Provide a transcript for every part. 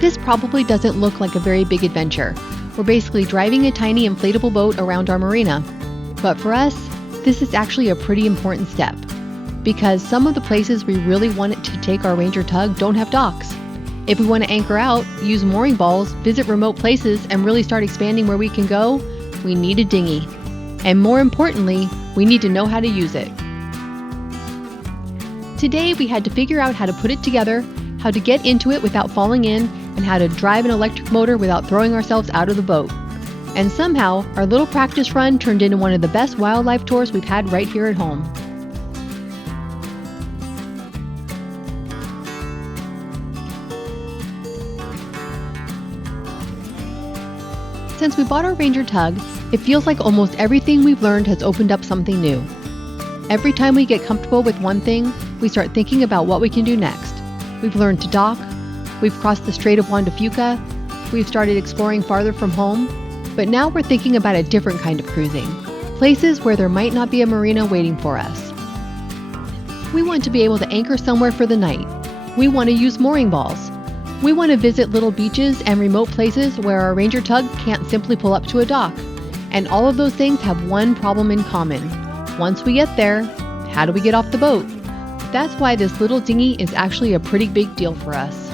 This probably doesn't look like a very big adventure. We're basically driving a tiny inflatable boat around our marina. But for us, this is actually a pretty important step, because some of the places we really want to take our Ranger Tug don't have docks. If we want to anchor out, use mooring balls, visit remote places, and really start expanding where we can go, we need a dinghy. And more importantly, we need to know how to use it. Today we had to figure out how to put it together, how to get into it without falling in, and how to drive an electric motor without throwing ourselves out of the boat. And somehow, our little practice run turned into one of the best wildlife tours we've had right here at home. Since we bought our Ranger Tug, it feels like almost everything we've learned has opened up something new. Every time we get comfortable with one thing, we start thinking about what we can do next. We've learned to dock, we've crossed the Strait of Juan de Fuca, we've started exploring farther from home, but now we're thinking about a different kind of cruising, places where there might not be a marina waiting for us. We want to be able to anchor somewhere for the night. We want to use mooring balls. We want to visit little beaches and remote places where our Ranger Tug can't simply pull up to a dock. And all of those things have one problem in common. Once we get there, how do we get off the boat? That's why this little dinghy is actually a pretty big deal for us.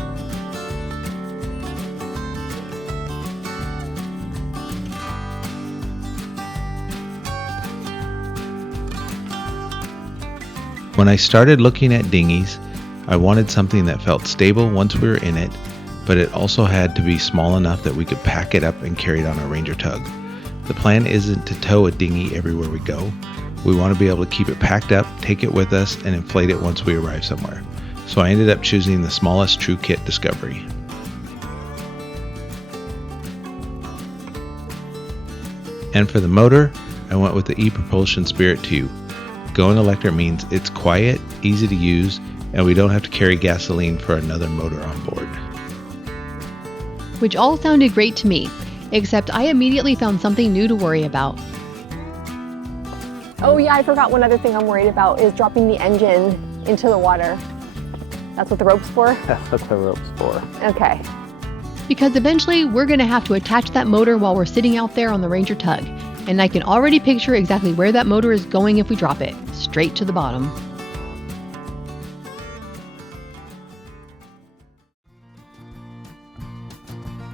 When I started looking at dinghies, I wanted something that felt stable once we were in it, but it also had to be small enough that we could pack it up and carry it on our Ranger Tug. The plan isn't to tow a dinghy everywhere we go. We want to be able to keep it packed up, take it with us, and inflate it once we arrive somewhere. So I ended up choosing the smallest True Kit Discovery. And for the motor, I went with the ePropulsion Spirit 2. Going electric means it's quiet, easy to use, and we don't have to carry gasoline for another motor on board. Which all sounded great to me, except I immediately found something new to worry about. Oh yeah, I forgot one other thing I'm worried about is dropping the engine into the water. That's what the rope's for? That's what the rope's for. Okay. Because eventually we're going to have to attach that motor while we're sitting out there on the Ranger Tug, and I can already picture exactly where that motor is going if we drop it, straight to the bottom.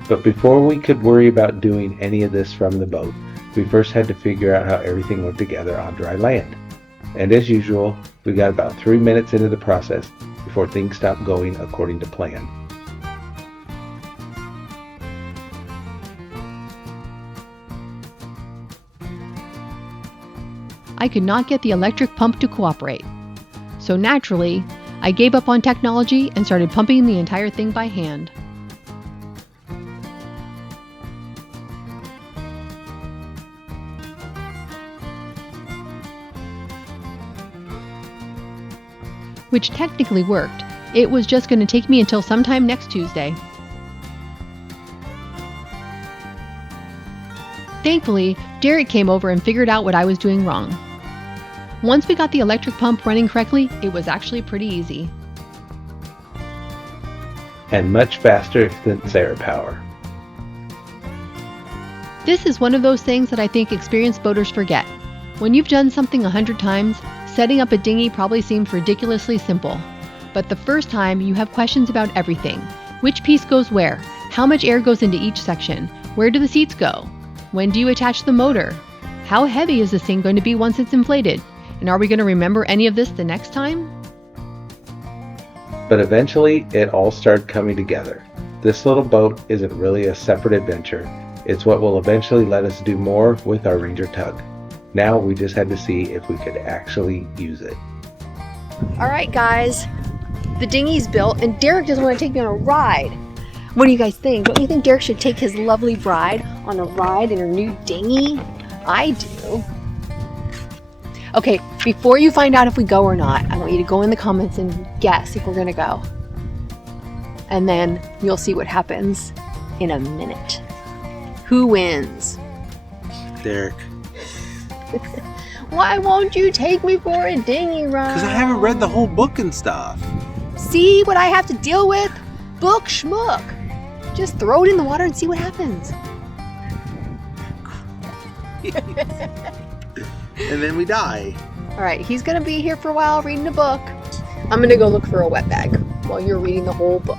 But before we could worry about doing any of this from the boat, we first had to figure out how everything went together on dry land. And as usual, we got about 3 minutes into the process before things stopped going according to plan. I could not get the electric pump to cooperate. So naturally, I gave up on technology and started pumping the entire thing by hand. Which technically worked. It was just going to take me until sometime next Tuesday. Thankfully, Derek came over and figured out what I was doing wrong. Once we got the electric pump running correctly, it was actually pretty easy. And much faster than Sarah power. This is one of those things that I think experienced boaters forget. When you've done something 100 times, setting up a dinghy probably seems ridiculously simple. But the first time, you have questions about everything. Which piece goes where? How much air goes into each section? Where do the seats go? When do you attach the motor? How heavy is this thing going to be once it's inflated? And are we going to remember any of this the next time? But eventually, it all started coming together. This little boat isn't really a separate adventure. It's what will eventually let us do more with our Ranger Tug. Now we just had to see if we could actually use it. All right, guys. The dinghy's built, and Derek doesn't want to take me on a ride. What do you guys think? Don't you think Derek should take his lovely bride on a ride in her new dinghy? I do. Okay, before you find out if we go or not, I want you to go in the comments and guess if we're gonna go. And then you'll see what happens in a minute. Who wins? Derek. Why won't you take me for a dinghy ride? Because I haven't read the whole book and stuff. See what I have to deal with? Book schmuck. Just throw it in the water and see what happens. And then we die. All right, he's gonna be here for a while reading a book. I'm gonna go look for a wet bag while you're reading the whole book.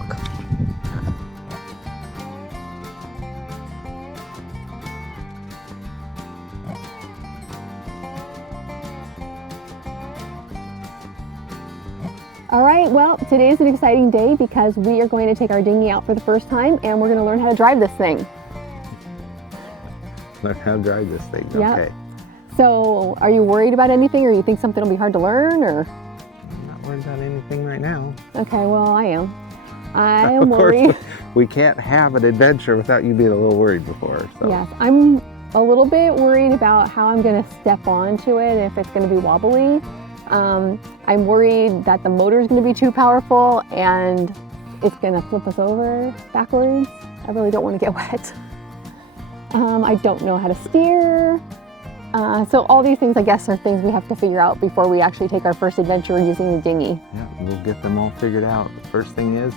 All right, well, today is an exciting day because we are going to take our dinghy out for the first time and we're gonna learn how to drive this thing. Learn how to drive this thing, Yep. okay. So, are you worried about anything or you think something will be hard to learn or? I'm not worried about anything right now. Okay, well, I am. I am Of course, worried. we can't have an adventure without you being a little worried before. So. Yes, I'm a little bit worried about how I'm gonna step onto it, if it's gonna be wobbly. I'm worried that the motor is gonna be too powerful and it's gonna flip us over backwards. I really don't wanna get wet. I don't know how to steer. So all these things, I guess, are things we have to figure out before we actually take our first adventure using the dinghy. Yeah, we'll get them all figured out. The first thing is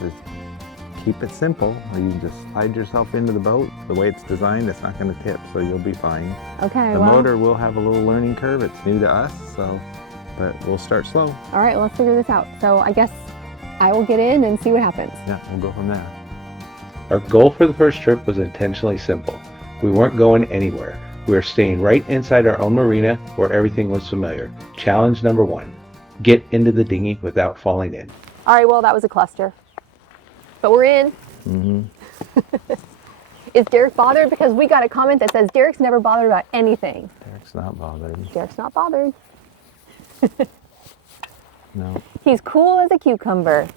keep it simple. You just slide yourself into the boat. The way it's designed, it's not going to tip, so you'll be fine. Okay, The well, motor will have a little learning curve. It's new to us, but we'll start slow. all right, let's figure this out. So I guess I will get in and see what happens. Yeah, we'll go from there. Our goal for the first trip was intentionally simple. We weren't going anywhere. We were staying right inside our own marina where everything was familiar. Challenge number 1, get into the dinghy without falling in. All right, well, that was a cluster. But we're in. Mm-hmm. Is Derek bothered? Because we got a comment that says Derek's never bothered about anything. Derek's not bothered. Derek's not bothered. No. He's cool as a cucumber.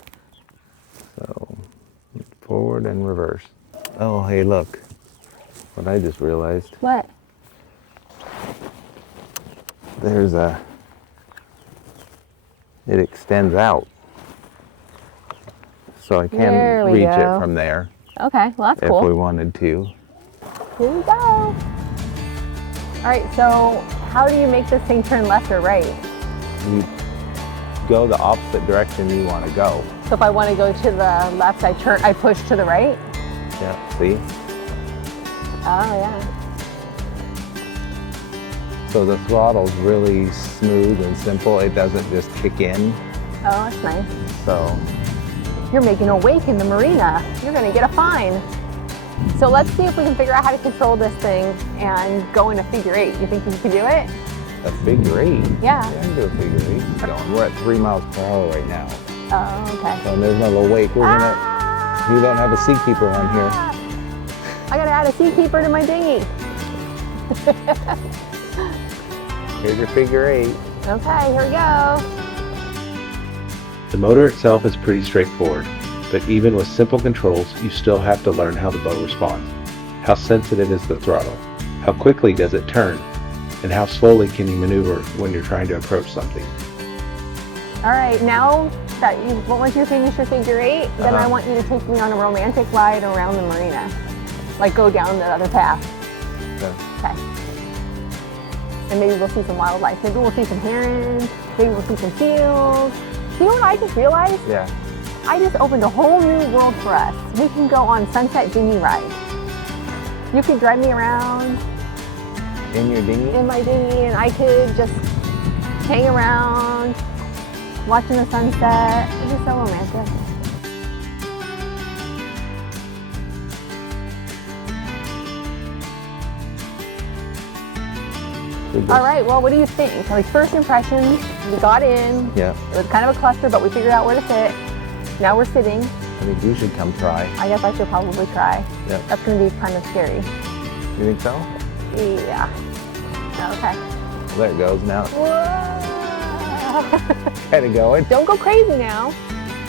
So, forward and reverse. Oh, hey, look. What I just realized. What? There's it extends out. So I There can we reach go. it from there Okay, well, that's if cool. we wanted to. Here we go. All right, so how do you make this thing turn left or right? You go the opposite direction you want to go. So if I want to go to the left, I push to the right? Yeah, see? Oh, yeah. So the throttle's really smooth and simple. It doesn't just kick in. Oh, that's nice. So You're making a wake in the marina. You're gonna get a fine. So let's see if we can figure out how to control this thing and go in a figure 8. You think you can do it? a figure 8. Yeah. I can do a figure 8. We're at 3 miles per hour right now. Oh, okay. And there's my little wake. You don't have a seakeeper on here. I gotta add a seakeeper to my dinghy. Here's your figure 8. Okay, here we go. The motor itself is pretty straightforward, but even with simple controls, you still have to learn how the boat responds. How sensitive is the throttle? How quickly does it turn? And how slowly can you maneuver when you're trying to approach something? All right, now that once you finish your figure 8, then I want you to take me on a romantic ride around the marina. Like go down the other path. Okay. And maybe we'll see some wildlife. Maybe we'll see some herons. Maybe we'll see some seals. You know what I just realized? Yeah. I just opened a whole new world for us. We can go on sunset dinghy ride. You could drive me around In your dinghy? in my dinghy and I could just hang around watching the sunset. It'd be so romantic. All right, well, what do you think? Like, first impressions, we got in. Yeah. It was kind of a cluster, but we figured out where to sit. Now we're sitting. I think you should come try. I guess I should probably try. Yep. That's going to be kind of scary. You think so? Yeah. Okay. Well, there it goes now. Whoa. Kind of going. Don't go crazy now.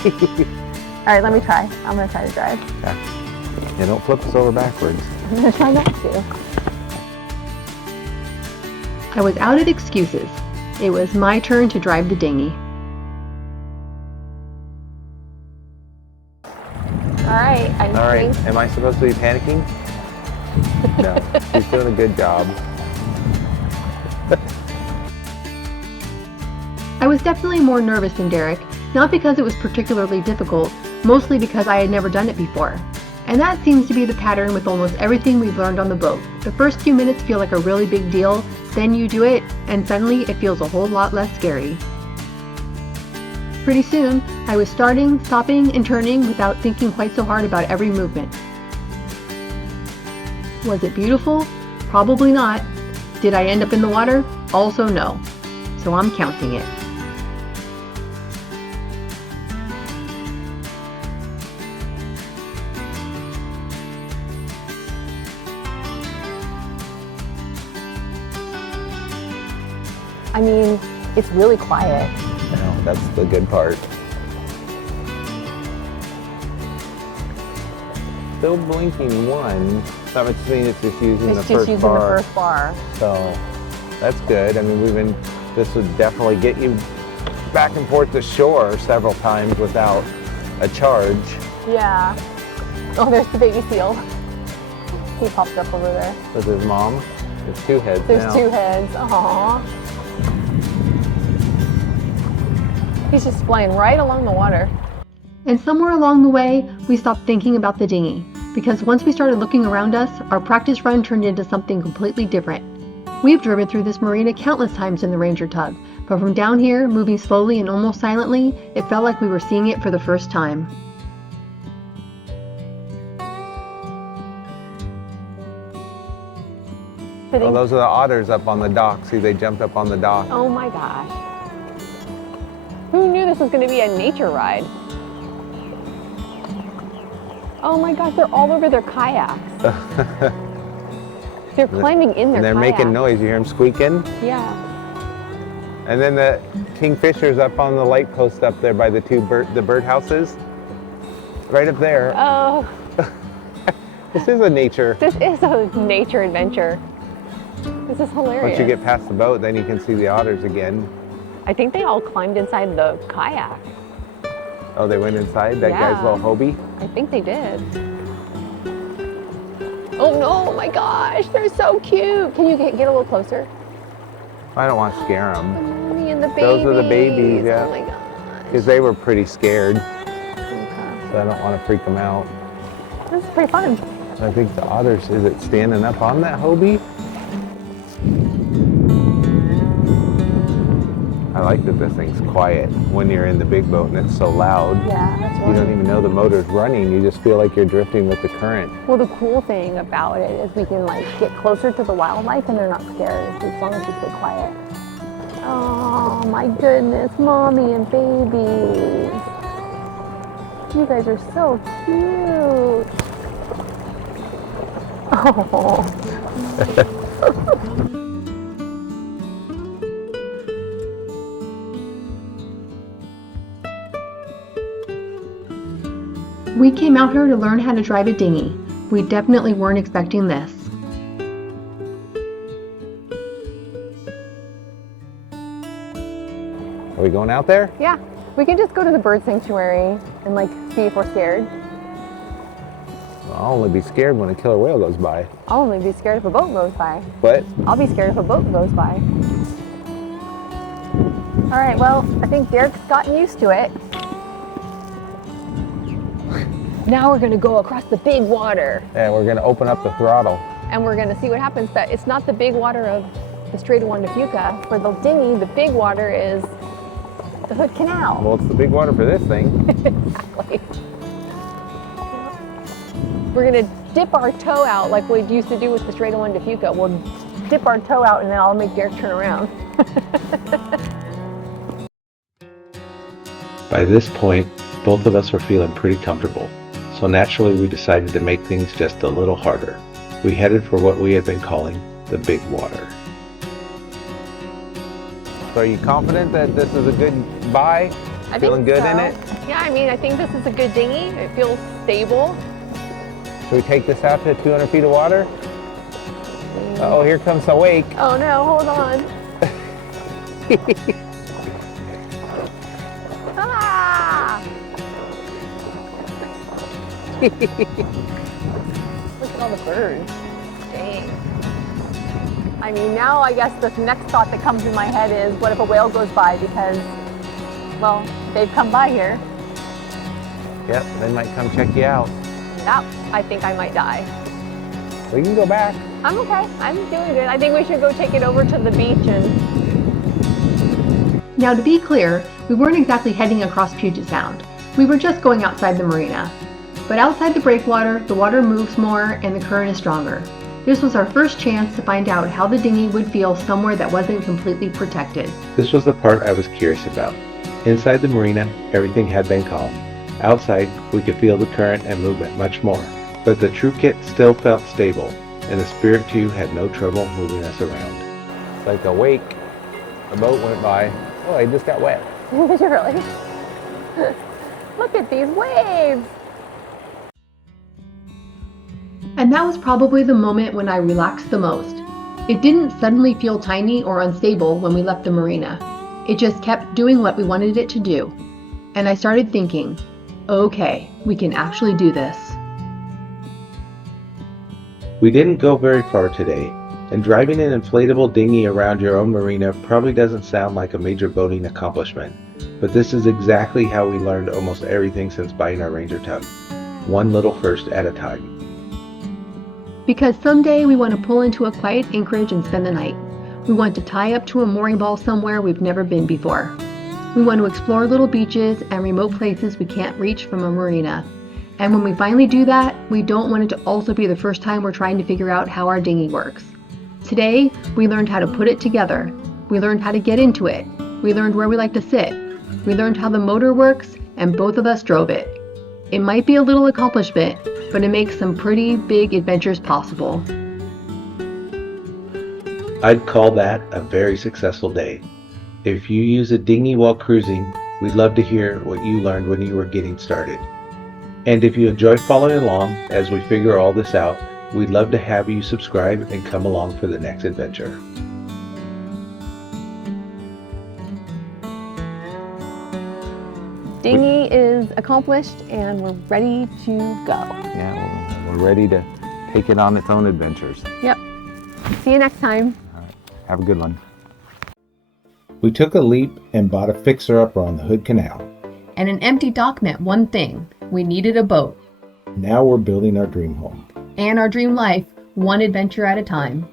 All right, let me try. I'm going to try to drive. Yeah, don't flip us over backwards. I'm going to try not to. I was out of excuses. It was my turn to drive the dinghy. All right. All right, am I supposed to be panicking? No, she's doing a good job. I was definitely more nervous than Derek, not because it was particularly difficult, mostly because I had never done it before. And that seems to be the pattern with almost everything we've learned on the boat. The first few minutes feel like a really big deal, then you do it, and suddenly it feels a whole lot less scary. Pretty soon, I was starting, stopping, and turning without thinking quite so hard about every movement. Was it beautiful? Probably not. Did I end up in the water? Also no. So I'm counting it. I mean, it's really quiet. No, that's the good part. Still blinking one. That would mean it's just using the first bar. So that's good. I mean, this would definitely get you back and forth to shore several times without a charge. Yeah. Oh, there's the baby seal. He popped up over there. With his mom. There's two heads now. There's two heads. Aww. He's just flying right along the water. And somewhere along the way, we stopped thinking about the dinghy, because once we started looking around us, our practice run turned into something completely different. We've driven through this marina countless times in the Ranger Tug, but from down here, moving slowly and almost silently, it felt like we were seeing it for the first time. Oh, those are the otters up on the dock. See, they jumped up on the dock. Oh my gosh. Who knew this was going to be a nature ride? Oh my gosh, they're all over their kayaks. They're climbing in their and they're kayaks. making noise. You hear them squeaking? Yeah. And then the kingfishers up on the light post up there by the the birdhouses. Right up there. Oh. This is a nature. This is a nature adventure. This is hilarious. Once you get past the boat, then you can see the otters again. I think they all climbed inside the kayak. Oh, they went inside? That guy's little Hobie? I think they did. Oh no, my gosh, they're so cute. Can you get a little closer? I don't want to scare The them. mommy and the babies. Those are the babies, yeah. Oh my gosh. Because they were pretty scared. Okay. So I don't want to freak them out. This is pretty fun. I think the otters, is it standing up on that Hobie? I like that this thing's quiet when you're in the big boat and it's so loud. Yeah, that's right. You don't even know the motor's running. You just feel like you're drifting with the current. Well, the cool thing about it is we can like get closer to the wildlife and they're not scared as long as we stay quiet. Oh my goodness, mommy and babies. You guys are so cute. Oh. We came out here to learn how to drive a dinghy. We definitely weren't expecting this. Are we going out there? Yeah, we can just go to the bird sanctuary and like see if we're scared. I'll only be scared when a killer whale goes by. I'll only be scared if a boat goes by. What? I'll be scared if a boat goes by. All right, well, I think Derek's gotten used to it. Now we're gonna go across the big water. And we're gonna open up the throttle. And we're gonna see what happens. But it's not the big water of the Strait of Juan de Fuca. For the dinghy, the big water is the Hood Canal. Well, it's the big water for this thing. Exactly. We're gonna dip our toe out like we used to do with the Strait of Juan de Fuca. We'll dip our toe out and then I'll make Derek turn around. By this point, both of us were feeling pretty comfortable, so naturally we decided to make things just a little harder. We headed for what we had been calling the big water. So are you confident that this is a good buy? Feeling good in it? Yeah, I mean, I think this is a good dinghy. It feels stable. Should we take this out to 200 feet of water? Uh-oh, here comes the wake. Oh no, hold on. Ah! Look at all the birds. Dang. I mean, now I guess the next thought that comes in my head is, what if a whale goes by? Because, well, they've come by here. Yep, they might come check you out. That, I think I might die. We can go back. I'm okay. I'm doing good. I think we should go take it over to the beach and... Now, to be clear, we weren't exactly heading across Puget Sound. We were just going outside the marina. But outside the breakwater, the water moves more and the current is stronger. This was our first chance to find out how the dinghy would feel somewhere that wasn't completely protected. This was the part I was curious about. Inside the marina, everything had been calm. Outside, we could feel the current and movement much more. But the True Kit still felt stable, and the Spirit 2 had no trouble moving us around. It's like a wake. A boat went by. Oh, I just got wet. Did you really? Look at these waves! And that was probably the moment when I relaxed the most. It didn't suddenly feel tiny or unstable when we left the marina. It just kept doing what we wanted it to do. And I started thinking, okay, we can actually do this. We didn't go very far today, and driving an inflatable dinghy around your own marina probably doesn't sound like a major boating accomplishment, but this is exactly how we learned almost everything since buying our Ranger Tug, one little first at a time. Because someday we want to pull into a quiet anchorage and spend the night. We want to tie up to a mooring ball somewhere we've never been before. We want to explore little beaches and remote places we can't reach from a marina. And when we finally do that, we don't want it to also be the first time we're trying to figure out how our dinghy works. Today, we learned how to put it together. We learned how to get into it. We learned where we like to sit. We learned how the motor works, and both of us drove it. It might be a little accomplishment, but it makes some pretty big adventures possible. I'd call that a very successful day. If you use a dinghy while cruising, we'd love to hear what you learned when you were getting started. And if you enjoy following along as we figure all this out, we'd love to have you subscribe and come along for the next adventure. Dinghy is accomplished and we're ready to go. Yeah, we're ready to take it on its own adventures. Yep. See you next time. All right. Have a good one. We took a leap and bought a fixer-upper on the Hood Canal. And an empty dock meant one thing. We needed a boat. Now we're building our dream home. And our dream life, one adventure at a time.